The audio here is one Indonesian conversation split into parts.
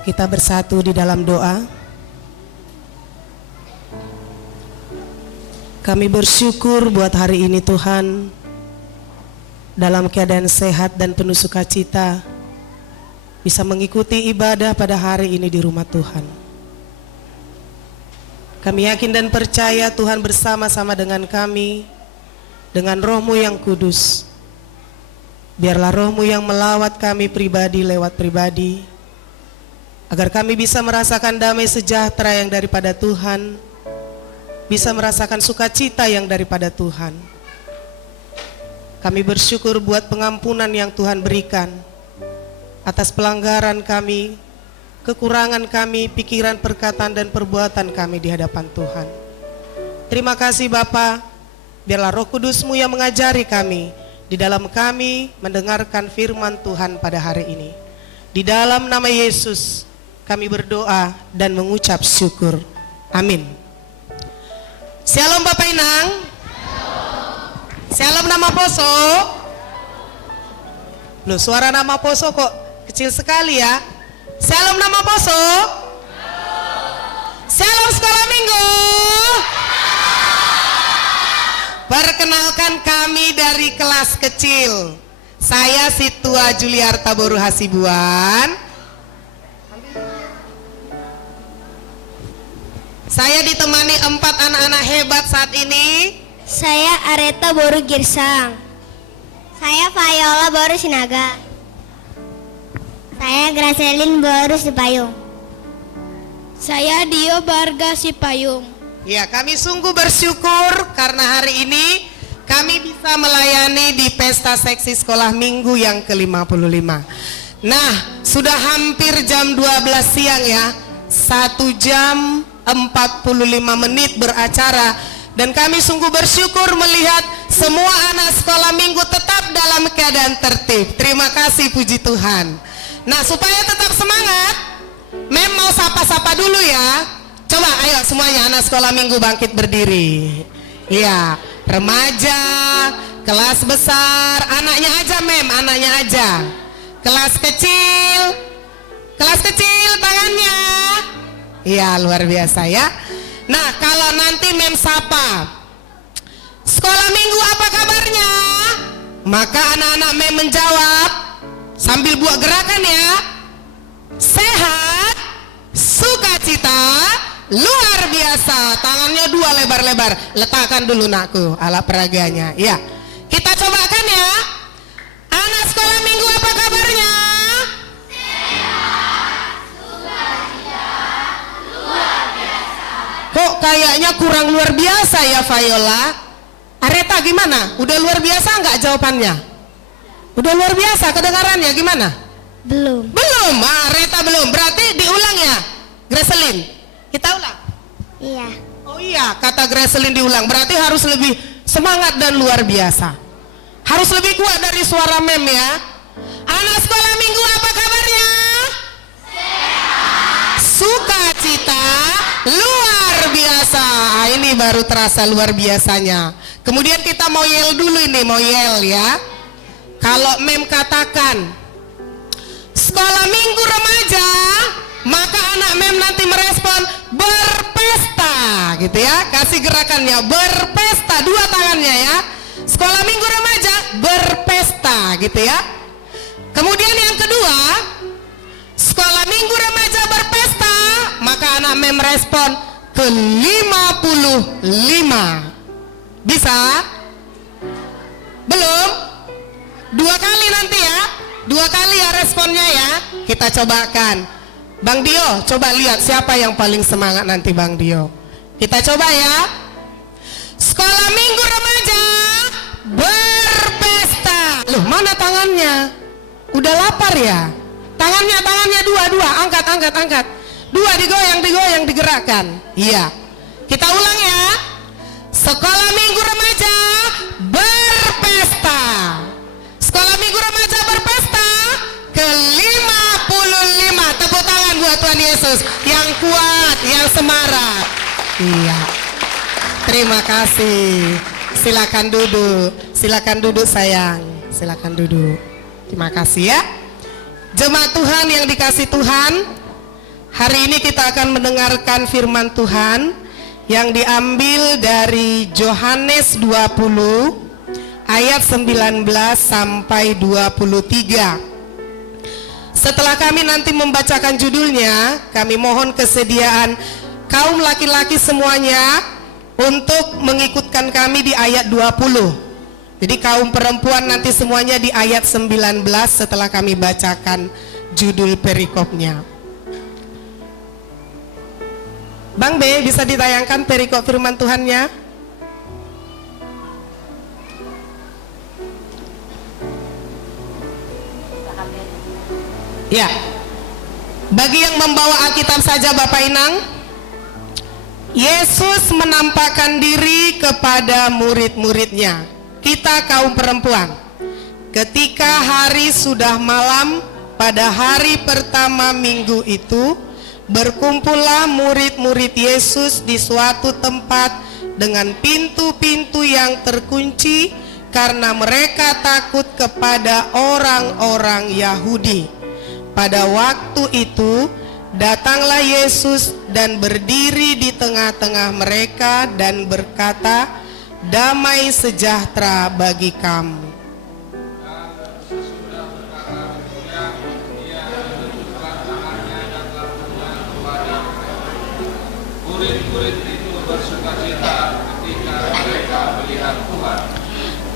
Kita bersatu di dalam doa. Kami bersyukur buat hari ini Tuhan, dalam keadaan sehat dan penuh sukacita, bisa mengikuti ibadah pada hari ini di rumah Tuhan. Kami yakin dan percaya Tuhan bersama-sama dengan kami, dengan Roh-Mu yang kudus. Biarlah Roh-Mu yang melawat kami pribadi lewat pribadi, agar kami bisa merasakan damai sejahtera yang daripada Tuhan, bisa merasakan sukacita yang daripada Tuhan. Kami bersyukur buat pengampunan yang Tuhan berikan atas pelanggaran kami, kekurangan kami, pikiran, perkataan, dan perbuatan kami di hadapan Tuhan. Terima kasih Bapa, biarlah Roh Kudus-Mu yang mengajari kami, di dalam kami mendengarkan firman Tuhan pada hari ini. Di dalam nama Yesus kami berdoa dan mengucap syukur. Amin. Shalom Bapak Inang. Shalom nama Poso. Loh, suara nama Poso kok kecil sekali ya. Shalom nama Poso. Shalom sekolah minggu. Perkenalkan kami dari kelas kecil. Saya Situa Juliarta Boru Hasibuan. Saya ditemani 4 anak-anak hebat saat ini. Saya Areta Boru Girsang. Saya Viola Boru Sinaga. Saya Gracelin Boru Sipayung. Saya Dio Barga Sipayung. Ya, kami sungguh bersyukur karena hari ini kami bisa melayani di pesta seksi sekolah minggu yang ke-55. Nah, sudah hampir jam 12 siang ya. 1 jam 45 menit beracara, dan kami sungguh bersyukur melihat semua anak sekolah minggu tetap dalam keadaan tertib. Terima kasih, puji Tuhan. Nah, supaya tetap semangat, Mem mau sapa-sapa dulu ya. Coba ayo semuanya anak sekolah minggu bangkit berdiri. Iya, remaja, kelas besar, anaknya aja Mem, anaknya aja. Kelas kecil tangannya. Iya, luar biasa ya. Nah, kalau nanti Mem sapa, sekolah minggu apa kabarnya? Maka anak-anak Mem menjawab sambil buat gerakan ya. Sehat, sukacita, luar biasa. Tangannya 2 lebar-lebar. Letakkan dulu nakku alat peraganya. Ya, kita cobakan ya. Anak sekolah minggu apa kabarnya? Kok kayaknya kurang luar biasa ya Viola? Areta gimana? Udah luar biasa nggak jawabannya? Udah luar biasa kedengarannya gimana? Belum. Belum, Areta belum. Berarti diulang ya, Gracelin? Kita ulang? Iya. Oh iya, kata Gracelin diulang. Berarti harus lebih semangat dan luar biasa. Harus lebih kuat dari suara Mem ya. Anak sekolah minggu apa kabarnya? Sehat, sukacita, luar biasa. Ini baru terasa luar biasanya. Kemudian kita mau yel dulu ini, mau yel ya. Kalau Mem katakan sekolah minggu remaja, maka anak Mem nanti merespon berpesta gitu ya. Kasih gerakannya berpesta, 2 tangannya ya. Sekolah minggu remaja berpesta gitu ya. Kemudian yang kedua, sekolah minggu remaja berpesta, maka anak Mem respon ke-55. Bisa? Belum? 2 kali nanti ya. 2 kali ya responnya ya. Kita cobakan. Bang Dio, coba lihat siapa yang paling semangat nanti Bang Dio. Kita coba ya. Sekolah minggu remaja berpesta. Loh, mana tangannya? Udah lapar ya? Tangannya 2, angkat. 2 digoyang, digerakkan. Iya. Kita ulang ya. Sekolah minggu remaja berpesta. Sekolah minggu remaja berpesta ke-55. Tepuk tangan buat Tuhan Yesus yang kuat, yang semarak. Iya. Terima kasih. Silakan duduk sayang. Silakan duduk. Terima kasih ya. Jemaat Tuhan yang dikasih Tuhan, Hari ini kita akan mendengarkan firman Tuhan yang diambil dari Yohanes 20 ayat 19 sampai 23. Setelah kami nanti membacakan judulnya, kami mohon kesediaan kaum laki-laki semuanya untuk mengikutkan kami di ayat 20. Jadi kaum perempuan nanti semuanya di ayat 19 setelah kami bacakan judul perikopnya. Bang B, bisa ditayangkan perikop firman Tuhannya? Ya. Bagi yang membawa Alkitab saja Bapak Inang. Yesus menampakkan diri kepada murid-muridnya, kita kaum perempuan. Ketika hari sudah malam pada hari pertama minggu itu, berkumpullah murid-murid Yesus di suatu tempat dengan pintu-pintu yang terkunci karena mereka takut kepada orang-orang Yahudi. Pada waktu itu datanglah Yesus dan berdiri di tengah-tengah mereka dan berkata, "Damai sejahtera bagi kamu." Murid-murid itu bersukacita ketika mereka melihat Tuhan.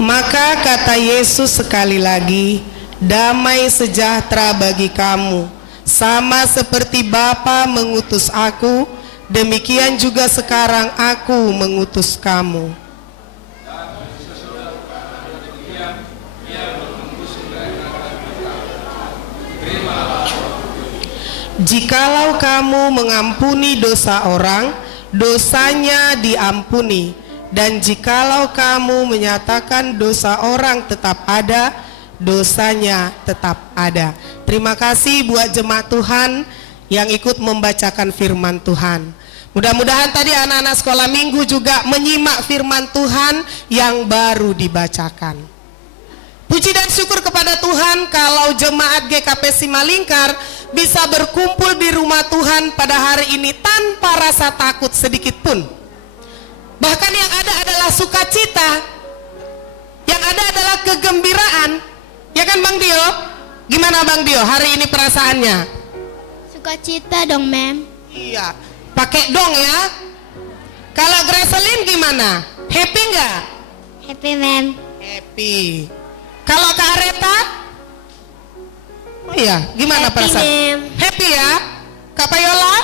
Maka kata Yesus sekali lagi, "Damai sejahtera bagi kamu. Sama seperti Bapa mengutus aku, demikian juga sekarang aku mengutus kamu." Jikalau kamu mengampuni dosa orang, dosanya diampuni. Dan jikalau kamu menyatakan dosa orang tetap ada, dosanya tetap ada. Terima kasih buat jemaat Tuhan yang ikut membacakan firman Tuhan. Mudah-mudahan tadi anak-anak sekolah minggu juga menyimak firman Tuhan yang baru dibacakan. Puji dan syukur kepada Tuhan kalau jemaat GKP Simalingkar bisa berkumpul di rumah Tuhan pada hari ini tanpa rasa takut sedikit pun. Bahkan yang ada adalah sukacita, yang ada adalah kegembiraan. Ya kan Bang Dio? Gimana Bang Dio hari ini perasaannya? Sukacita dong, Mem. Iya, pakai dong ya. Kalau Gracelyn gimana? Happy nggak? Happy, Mem. Happy. Kalau Kak Areta? Oh iya, gimana Happy, perasaan? Mem. Happy ya? Kak Payola?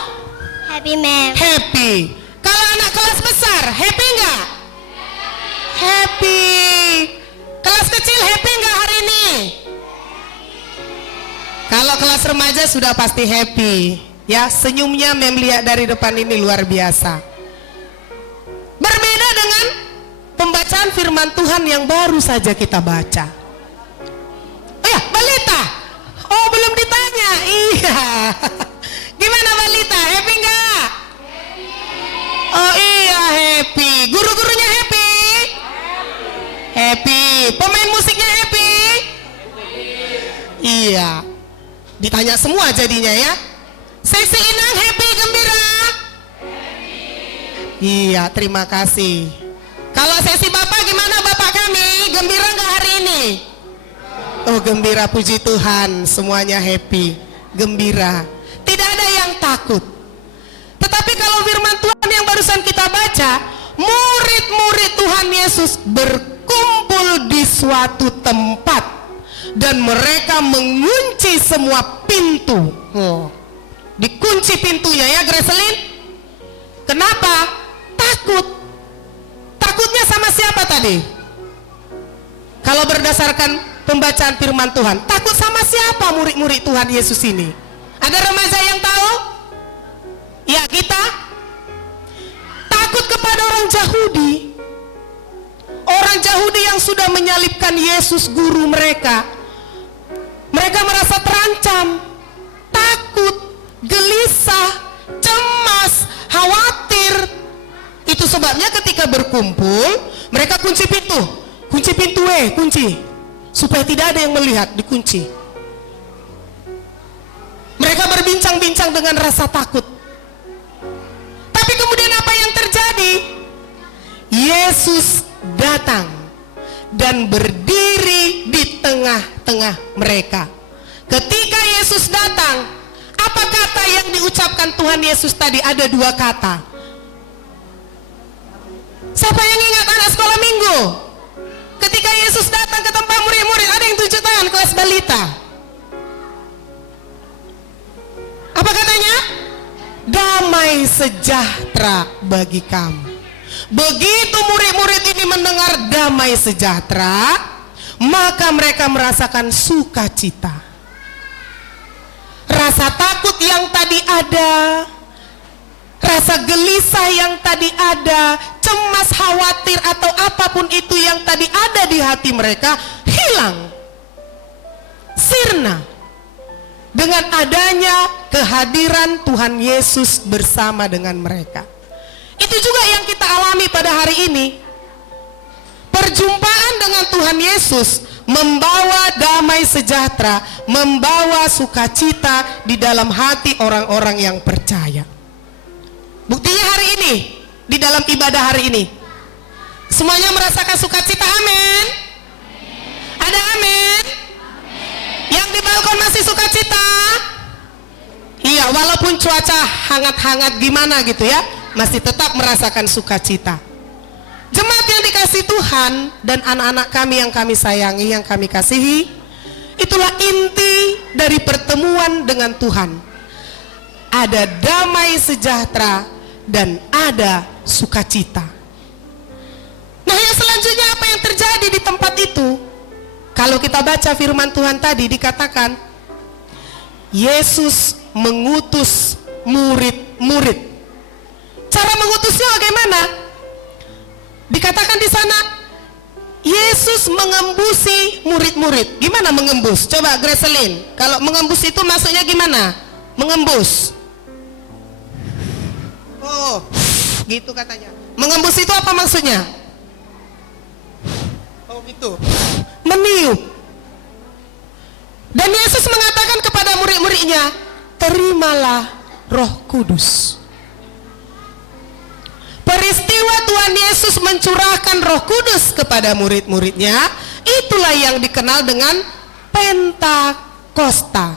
Happy, Mem. Happy. Kalau anak kelas besar, happy nggak? Happy. Kelas kecil happy nggak hari ini? Kalau kelas remaja sudah pasti happy. Ya, senyumnya Mem lihat dari depan ini luar biasa. Berbeda dengan pembacaan firman Tuhan yang baru saja kita baca. Oh ya, Balita. Oh, belum ditanya. Iya. Gimana Balita? Happy nggak? Oh iya, happy. Guru-gurunya happy? Happy. Pemain musiknya happy? Iya. Ditanya semua jadinya ya. Sesi Inang happy, gembira? Iya, terima kasih. Kalau sesi Bapak gimana Bapak kami? Gembira nggak hari ini? Oh, gembira, puji Tuhan. Semuanya happy, gembira. Tidak ada yang takut. Tetapi kalau firman Tuhan yang barusan kita baca, murid-murid Tuhan Yesus berkumpul di suatu tempat dan mereka mengunci semua pintu. Oh, dikunci pintunya ya Gracelyn. Kenapa? Takut. Takutnya sama siapa tadi? Kalau berdasarkan pembacaan firman Tuhan, takut sama siapa murid-murid Tuhan Yesus ini? Ada remaja yang tahu? Ya, kita takut kepada orang Yahudi. Orang Yahudi yang sudah menyalibkan Yesus guru mereka. Mereka merasa terancam, takut, gelisah, cemas, khawatir. Itu sebabnya ketika berkumpul, mereka kunci pintu. Kunci pintu, kunci. Supaya tidak ada yang melihat, dikunci. Mereka berbincang-bincang dengan rasa takut. Tapi kemudian apa yang terjadi? Yesus datang dan berdiri di tengah-tengah mereka. Ketika Yesus datang, apa kata yang diucapkan Tuhan Yesus tadi? Ada 2 kata. Siapa yang ingat anak sekolah minggu? Ketika Yesus datang ke tempat murid-murid, ada yang tunjuk tangan kelas balita. Apa katanya? Damai sejahtera bagi kamu. Begitu murid-murid ini mendengar damai sejahtera, maka mereka merasakan sukacita. Rasa takut yang tadi ada, rasa gelisah yang tadi ada, cemas, khawatir atau apapun itu yang tadi ada di hati mereka hilang, sirna dengan adanya kehadiran Tuhan Yesus bersama dengan mereka. Itu juga yang kita alami pada hari ini. Perjumpaan dengan Tuhan Yesus membawa damai sejahtera, membawa sukacita di dalam hati orang-orang yang percaya. Buktinya hari ini, di dalam ibadah hari ini, semuanya merasakan sukacita, amin. Ada amin? Yang di balkon masih sukacita? Iya, walaupun cuaca hangat-hangat gimana gitu ya, masih tetap merasakan sukacita. Jemaat yang dikasih Tuhan dan anak-anak kami yang kami sayangi, yang kami kasihi, itulah inti dari pertemuan dengan Tuhan. Ada damai sejahtera dan ada sukacita. Nah, yang selanjutnya apa yang terjadi di tempat itu? Kalau kita baca firman Tuhan tadi dikatakan Yesus mengutus murid-murid. Cara mengutusnya bagaimana? Dikatakan di sana Yesus mengembusi murid-murid. Gimana mengembus? Coba Gracelyn, kalau mengembus itu maksudnya gimana? Mengembus. Oh, gitu katanya. Mengembus itu apa maksudnya? Oh gitu. Meniup. Dan Yesus mengatakan kepada murid-muridnya, terimalah Roh Kudus. Peristiwa Tuhan Yesus mencurahkan Roh Kudus kepada murid-muridnya, itulah yang dikenal dengan Pentakosta.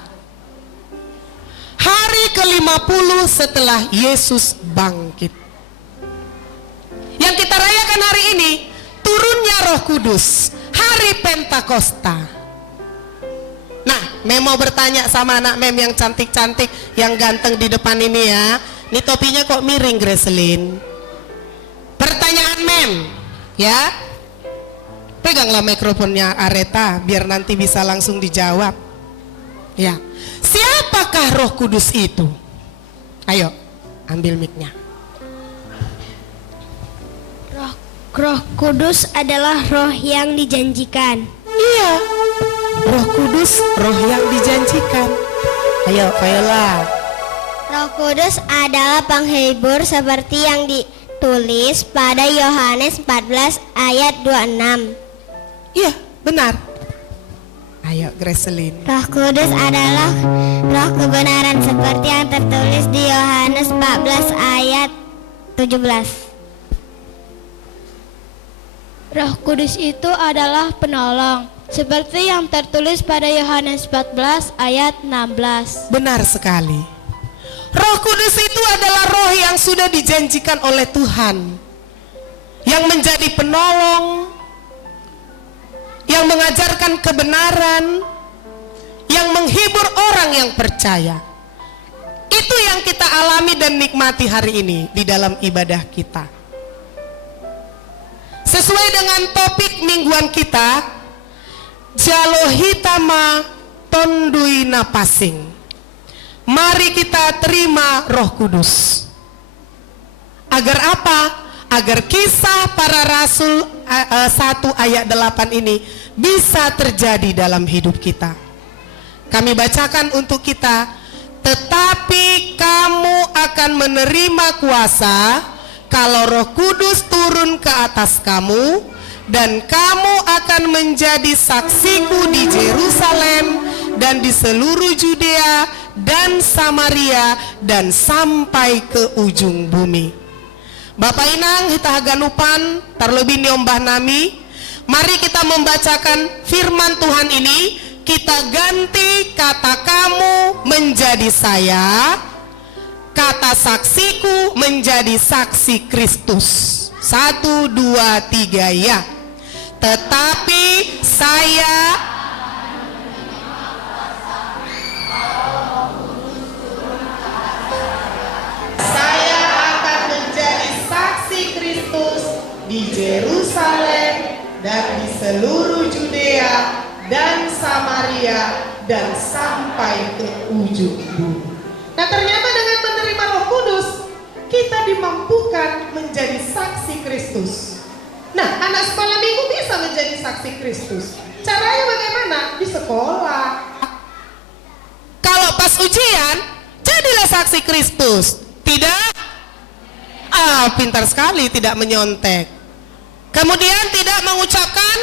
Hari ke-50 setelah Yesus bangkit. Yang kita rayakan hari ini, turunnya Roh Kudus, hari Pentakosta. Nah, Mem mau bertanya sama anak Mem yang cantik-cantik, yang ganteng di depan ini ya. Ini topinya kok miring, Gracelyn? Pertanyaan Mem, ya. Peganglah mikrofonnya Areta, biar nanti bisa langsung dijawab. Ya. Siapakah Roh Kudus itu? Ayo, ambil mic-nya. Roh Kudus adalah roh yang dijanjikan. Iya, Roh Kudus, roh yang dijanjikan. Ayo, ayolah. Roh Kudus adalah penghibur seperti yang ditulis pada Yohanes 14 ayat 26. Iya, benar. Ayo, Gracelyn. Roh Kudus adalah roh kebenaran seperti yang tertulis di Yohanes 14 ayat 17. Roh Kudus itu adalah penolong, seperti yang tertulis pada Yohanes 14 ayat 16. Benar sekali. Roh Kudus itu adalah roh yang sudah dijanjikan oleh Tuhan, yang menjadi penolong, yang mengajarkan kebenaran, yang menghibur orang yang percaya. Itu yang kita alami dan nikmati hari ini di dalam ibadah kita. Sesuai dengan topik mingguan kita, Jalohitama Tondui Napasing. Mari kita terima Roh Kudus. Agar apa? Agar kisah para rasul 1 ayat 8 ini bisa terjadi dalam hidup kita. Kami bacakan untuk kita. Tetapi kamu akan menerima kuasa kalau Roh Kudus turun ke atas kamu, dan kamu akan menjadi saksiku di Yerusalem dan di seluruh Judea dan Samaria dan sampai ke ujung bumi. Bapak Inang hitahaganupan terlebih niombah nami, mari kita membacakan firman Tuhan ini. Kita ganti kata kamu menjadi saya, kata saksiku menjadi saksi Kristus. 1, 2, 3 ya. Tetapi saya akan menjadi saksi Kristus di Yerusalem dan di seluruh Judea dan Samaria dan sampai ke ujung bumi. Nah, ternyata dengan menerima Roh Kudus kita dimampukan menjadi saksi Kristus. Nah, anak sekolah minggu bisa menjadi saksi Kristus. Caranya bagaimana? Di sekolah. Kalau pas ujian, jadilah saksi Kristus. Tidak? Pintar sekali, tidak menyontek. Kemudian tidak mengucapkan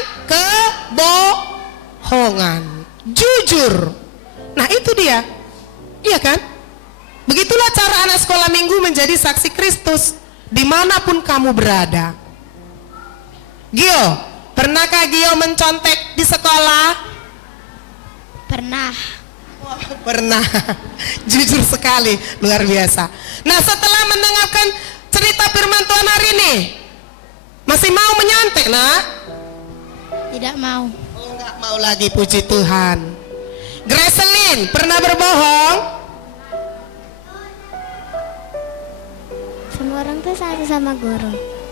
kebohongan. Jujur. Nah, itu dia. Iya kan? Begitulah cara anak sekolah minggu menjadi saksi Kristus dimanapun kamu berada. Gio, pernahkah Gio mencontek di sekolah? Pernah. Pernah. Jujur sekali, luar biasa. Nah, setelah mendengarkan cerita firman Tuhan hari ini, masih mau menyontek, nak? Tidak mau. Oh, enggak mau lagi, puji Tuhan. Gracelyn, pernah berbohong? Sama orang tuh sama guru.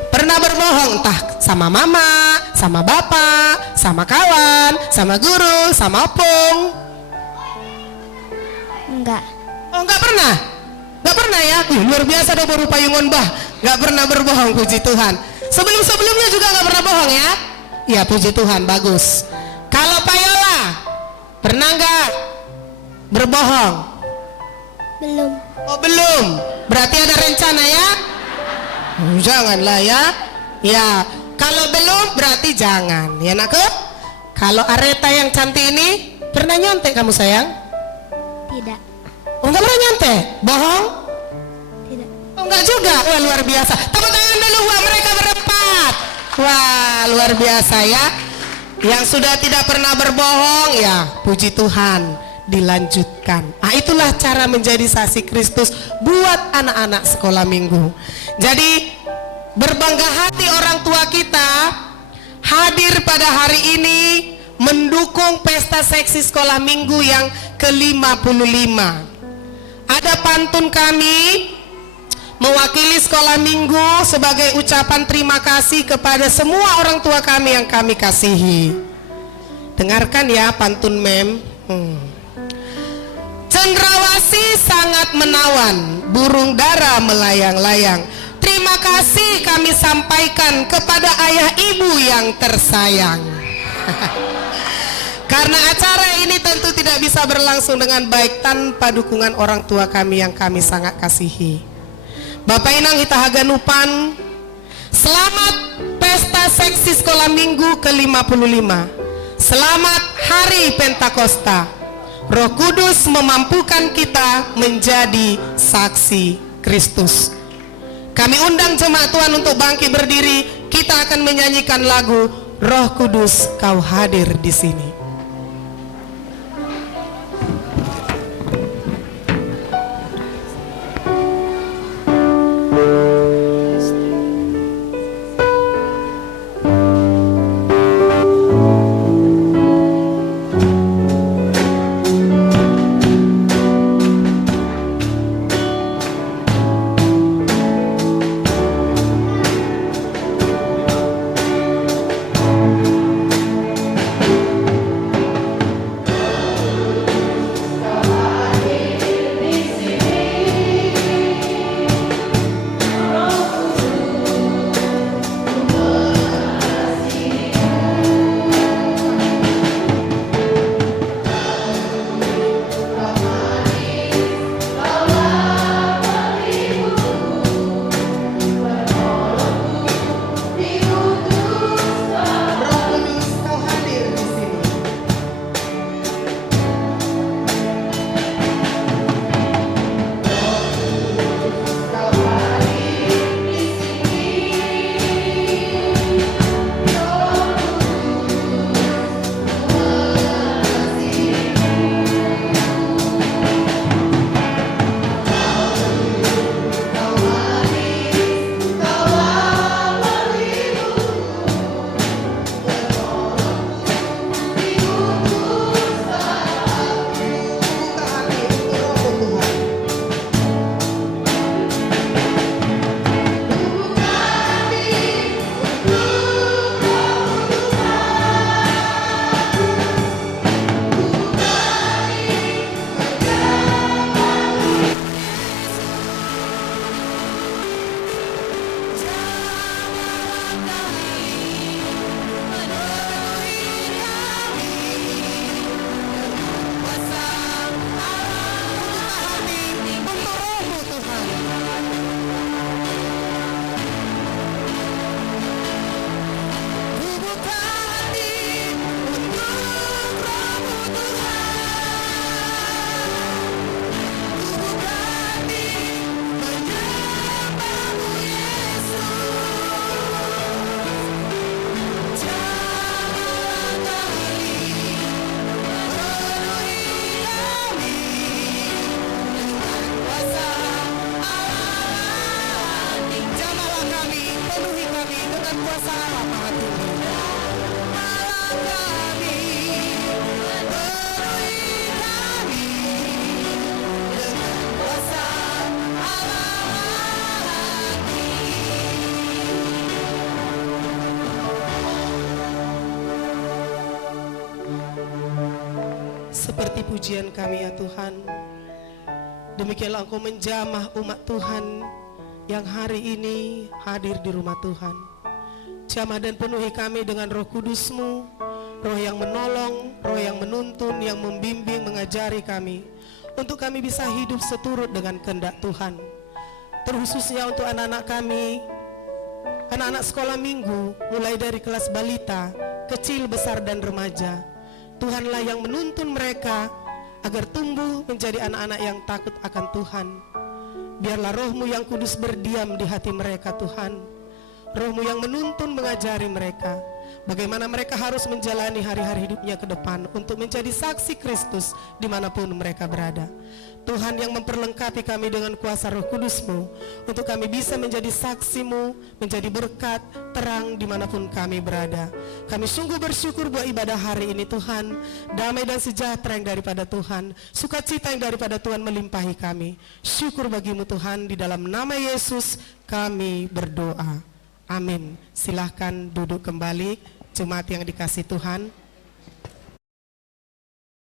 Pernah berbohong entah sama mama, sama bapak, sama kawan, sama guru, sama opung? Enggak. Oh, enggak pernah? Enggak pernah ya? Luar biasa dong baru payungan bah. Enggak pernah berbohong, puji Tuhan. Sebelum-sebelumnya juga enggak pernah bohong ya? Ya, puji Tuhan, bagus. Kalau Payola, pernah enggak berbohong? Belum. Oh, belum. Berarti ada rencana ya? Janganlah ya. Ya, kalau belum berarti jangan. Ya, nakku? Kalau Areta yang cantik ini, pernah nyontek kamu sayang? Tidak. Oh, enggak pernah nyontek? Bohong? Tidak. Oh, enggak juga? Wah, luar biasa. Tepuk tangan dulu buat mereka berempat. Wah, luar biasa ya. Yang sudah tidak pernah berbohong, ya puji Tuhan, dilanjutkan. Ah, itulah cara menjadi saksi Kristus buat anak-anak sekolah minggu. Jadi berbangga hati orang tua kita hadir pada hari ini mendukung pesta seksi sekolah minggu yang ke-55. Ada pantun kami mewakili sekolah minggu sebagai ucapan terima kasih kepada semua orang tua kami yang kami kasihi. Dengarkan ya pantun mem. Cendrawasih sangat menawan, burung dara melayang-layang. Terima kasih kami sampaikan kepada ayah ibu yang tersayang. Karena acara ini tentu tidak bisa berlangsung dengan baik tanpa dukungan orang tua kami yang kami sangat kasihi. Bapak Inang Hitahaganupan, selamat pesta seksi sekolah minggu ke-55. Selamat Hari Pentakosta. Roh Kudus memampukan kita menjadi saksi Kristus. Kami undang jemaat Tuhan untuk bangkit berdiri. Kita akan menyanyikan lagu Roh Kudus Kau hadir di sini. dan kuasa Allah Maha Tinggi. Allah kami, penuhi kami dengan kuasa Allah Maha Tinggi. Seperti pujian kami ya Tuhan, demikianlah Engkau menjamah umat Tuhan yang hari ini hadir di rumah Tuhan. Jamah dan penuhi kami dengan Roh Kudus-Mu, Roh yang menolong, Roh yang menuntun, yang membimbing, mengajari kami, untuk kami bisa hidup seturut dengan kehendak Tuhan. Terkhususnya untuk anak-anak kami, anak-anak sekolah minggu, mulai dari kelas balita, kecil, besar, dan remaja. Tuhanlah yang menuntun mereka agar tumbuh menjadi anak-anak yang takut akan Tuhan. Biarlah Roh-Mu yang kudus berdiam di hati mereka Tuhan. Roh-Mu yang menuntun, mengajari mereka bagaimana mereka harus menjalani hari-hari hidupnya ke depan untuk menjadi saksi Kristus dimanapun mereka berada. Tuhan yang memperlengkapi kami dengan kuasa Roh Kudus-Mu, untuk kami bisa menjadi saksi-Mu, menjadi berkat, terang dimanapun kami berada. Kami sungguh bersyukur buat ibadah hari ini Tuhan. Damai dan sejahtera yang daripada Tuhan, sukacita yang daripada Tuhan melimpahi kami. Syukur bagi-Mu Tuhan, di dalam nama Yesus kami berdoa. Amin. Silahkan duduk kembali, jemaat yang dikasih Tuhan.